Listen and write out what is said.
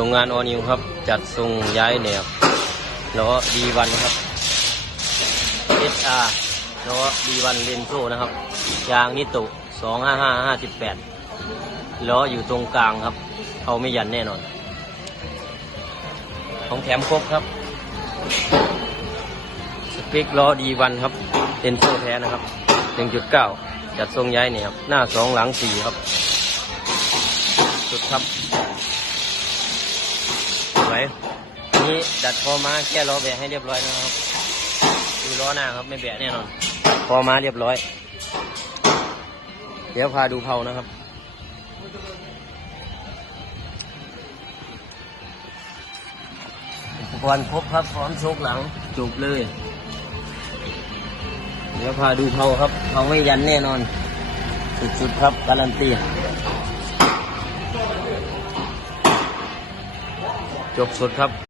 ส่งงานออนิวครับ จัดส่งย้ายแนวล้อดีวันครับ SR ล้อดีวันเลนโซนะครับ ยางนิตสองห้าห้าห้าสิบแปดล้ออยู่ตรงกลางครับ เขาไม่ยันแน่นอน ของแถมครบครับ สเปคล้อดีวันครับเลนโซแท้นะครับหนึ่งจุดเก้าจัดทรงย้ายเนี่ยครับหน้าสองหลังสี่ครับ สุดครับ สวยนี่ดัดคอมาแค่ล้อแบะให้เรียบร้อยนะครับดูล้อหน้าครับไม่แบะแน่นอนคอมาเรียบร้อย เดี๋ยวพาดูเผานะครับอุปกรณ์ครบครับพร้อมโชกหลังจบเลย เดี๋ยวพาดูเผาครับเผาไม่ยันแน่นอน สุดๆครับการันตี จบสุดครับ